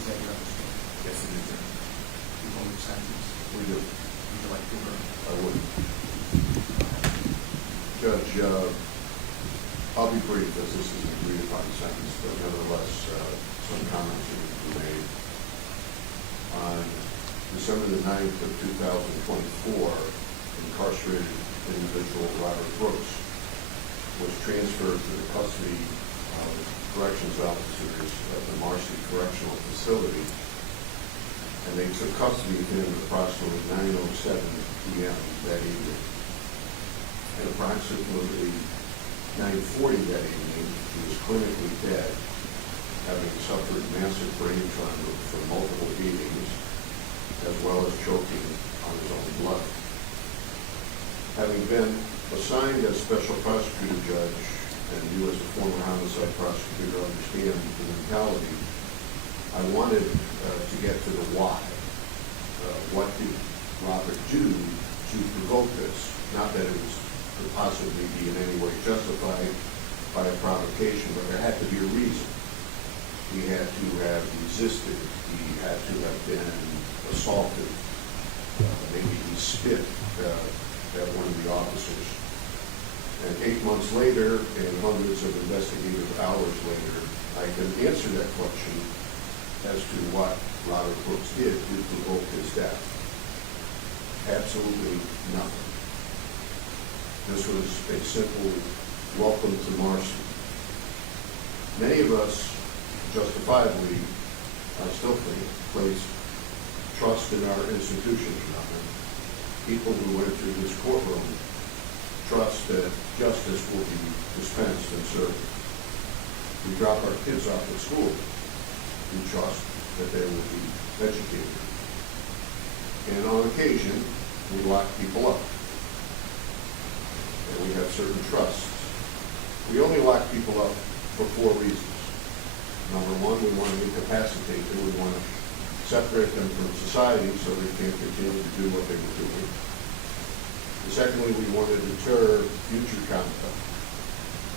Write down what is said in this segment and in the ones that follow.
is that your understanding? Yes, it is. You hold your sentence? We do. Would you like to learn? I would. Judge, I'll be brief as this is an agreed upon sentence, but nevertheless, some comments need to be made. On December the 9th of 2024, incarcerated individual Robert Brooks was transferred to the custody of corrections officers at the Marcy Correctional Facility, and they took custody of him at approximately 9:07 p.m. that evening. At approximately 9:40 that evening, he was clinically dead, having suffered massive brain trauma from multiple beatings, as well as choking on his own blood. Having been assigned as special prosecutor judge, and you as a former homicide prosecutor understand the mentality, I wanted to get to the why. What did Robert do to provoke this? Not that it could possibly be in any way justified by a provocation, but there had to be a reason. He had to have resisted. He had to have been assaulted. Maybe he spit at one of the officers. And 8 months later, and hundreds of investigative hours later, I can answer that question as to what Robert Brooks did to provoke his death. Absolutely nothing. This was a simple welcome to Marcy. Many of us, justifiably, I still think, place trust in our institutions, people who enter this courtroom trust that justice will be dispensed and served. We drop our kids off at school. We trust that they will be educated. And on occasion, we lock people up. And we have certain trusts. We only lock people up for 4 reasons. Number one, we want to incapacitate them. We want to separate them from society so they can't continue to do what they were doing. Secondly, we want to deter future conduct.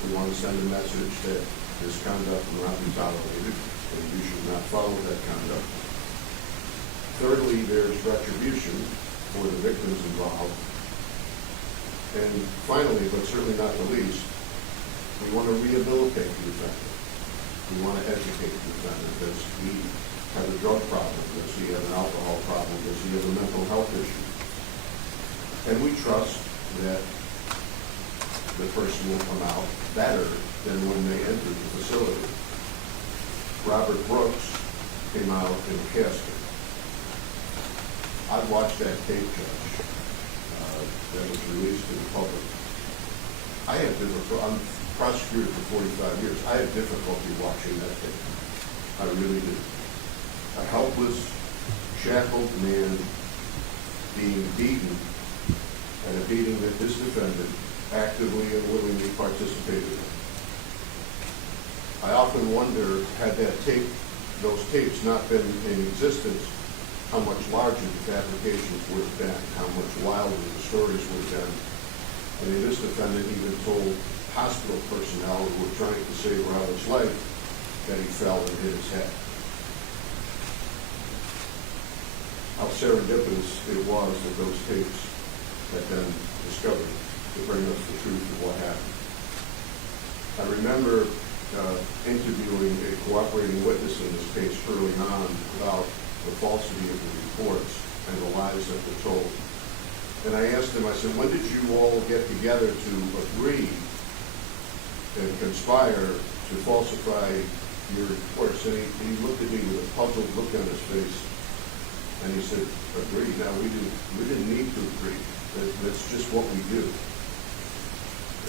We want to send a message that this conduct will not be tolerated, and you should not follow that conduct. Thirdly, there's retribution for the victims involved. And finally, but certainly not the least, we want to rehabilitate the defendant. We want to educate the defendant. Does he have a drug problem? Does he have an alcohol problem? Does he have a mental health issue? And we trust that the person will come out better than when they entered the facility. Robert Brooks came out in a casket. I watched that tape, Judge, that was released to the public. I'm prosecutor for 45 years. I had difficulty watching that tape. I really did. A helpless, shackled man being beaten, and a beating that this defendant actively and willingly participated in. I often wonder, had those tapes not been in existence, how much larger the fabrications would have been, how much wilder the stories would have been. I mean, this defendant even told hospital personnel who were trying to save Robert's life that he fell and hit his head. How serendipitous it was that those tapes had been discovered to bring us the truth of what happened. I remember interviewing a cooperating witness in this case early on about the falsity of the reports and the lies that were told. And I asked him, I said, when did you all get together to agree and conspire to falsify your reports? And he looked at me with a puzzled look on his face, and he said, agree? Now, we didn't need to agree. That's just what we do.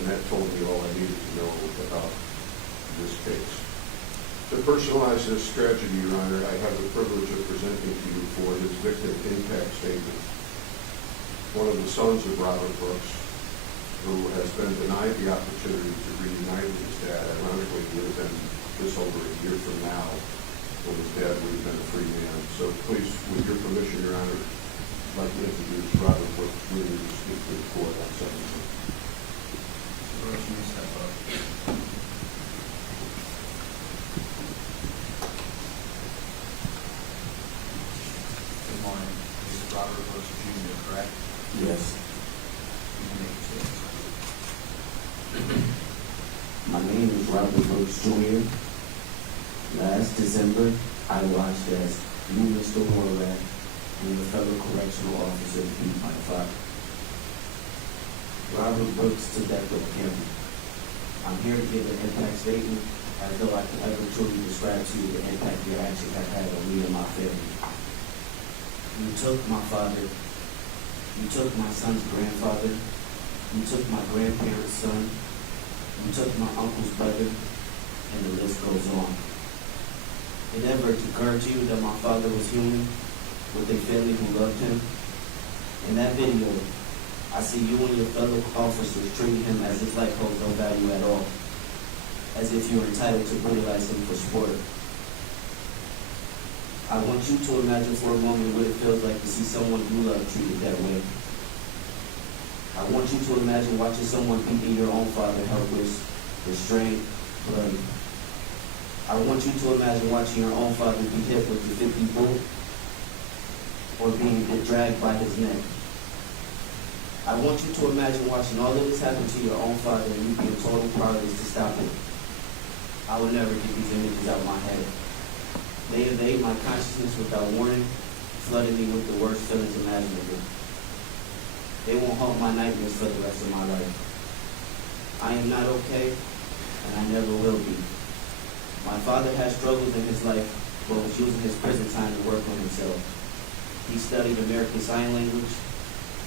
And that told me all I needed to know about this case. To personalize this tragedy, Your Honor, I have the privilege of presenting to you for his victim impact statement. One of the sons of Robert Brooks, who has been denied the opportunity to reunite with his dad. Ironically, it would have been just over a year from now when his dad would have been a free man. So please, with your permission, Your Honor, I'd like to introduce Robert Brooks Jr. to speak to the court on sentencing. Jr., correct? Yes. You can make your statement. My name is Robert Brooks Jr. Last December, I watched as you, Mr. Walrath, and the fellow correctional officer beat my father. Robert Brooks to death on camera. I'm here to give an impact statement as though I could ever truly describe to you the impact your actions have had on me and my family. You took my father. You took my son's grandfather. You took my grandparents' son. You took my uncle's brother, and the list goes on. It never occurred to you that my father was human, with a family who loved him. In that video, I see you and your fellow officers treating him as his life holds no value at all, as if you were entitled to brutalize him for sport. I want you to imagine for a moment what it feels like to see someone you love treated that way. I want you to imagine watching someone beating your own father helpless, restrained, bloody. I want you to imagine watching your own father be hit with the 50 boot or being dragged by his neck. I want you to imagine watching all of this happen to your own father and you being total powerless to stop it. I would never get these images out of my head. They invade my consciousness without warning, flooding me with the worst feelings imaginable. They won't haunt my nightmares for the rest of my life. I am not okay, and I never will be. My father had struggles in his life, but was using his prison time to work on himself. He studied American Sign Language,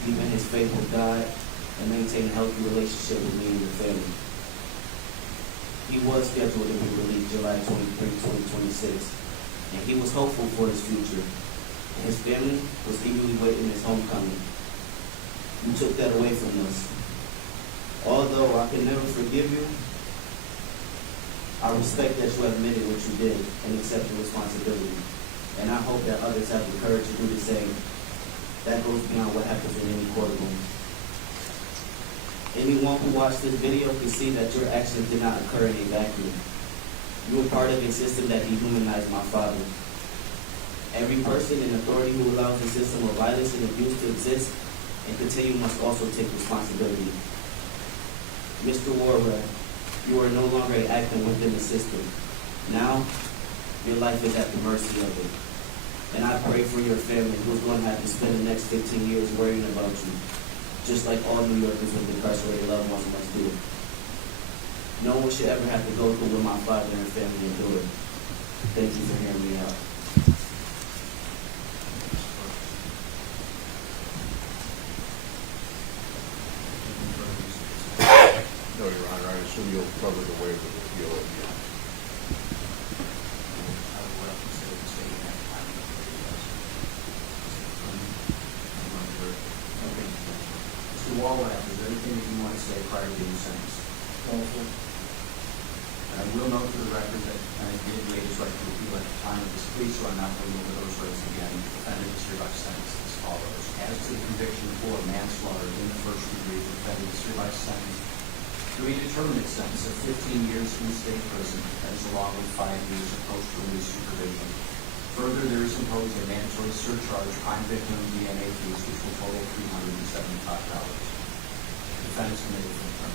deepened his faith with God, and maintained a healthy relationship with me and the family. He was scheduled to be released July 23, 2026, and he was hopeful for his future. And his family was eagerly waiting his homecoming. You took that away from us. Although I can never forgive you, I respect that you admitted what you did and accepted responsibility. And I hope that others have the courage to do the same. That goes beyond what happens in any courtroom. Anyone who watched this video can see that your actions did not occur in a vacuum. You were part of a system that dehumanized my father. Every person in authority who allows a system of violence and abuse to exist and continue must also take responsibility. Mr. Walrath, you are no longer an actor within the system. Now, your life is at the mercy of it. And I pray for your family who's going to have to spend the next 15 years worrying about you, just like all New Yorkers with incarcerated loved ones must do. No one should ever have to go through what my father and family endured. Thank you for hearing me out. No, Your Honor, I assume you'll cover the waiver of appeal at the end. I would like to say the statement at the time. Okay. Mr. Walrath, is there anything that you want to say prior to being sentenced? I will note for the record that I did waive his right to appeal at the time of this plea, so I'm not going to go over those rights again. The defendant is hereby sentenced as follows. As to the conviction for manslaughter in the first degree, the defendant is hereby sentenced to a determinate sentence of 15 years in state prison, that is along with 5 years of post-release supervision. Further, there is imposed a mandatory surcharge on victim DNA fees, which will total $375. The defendant is committed for the term.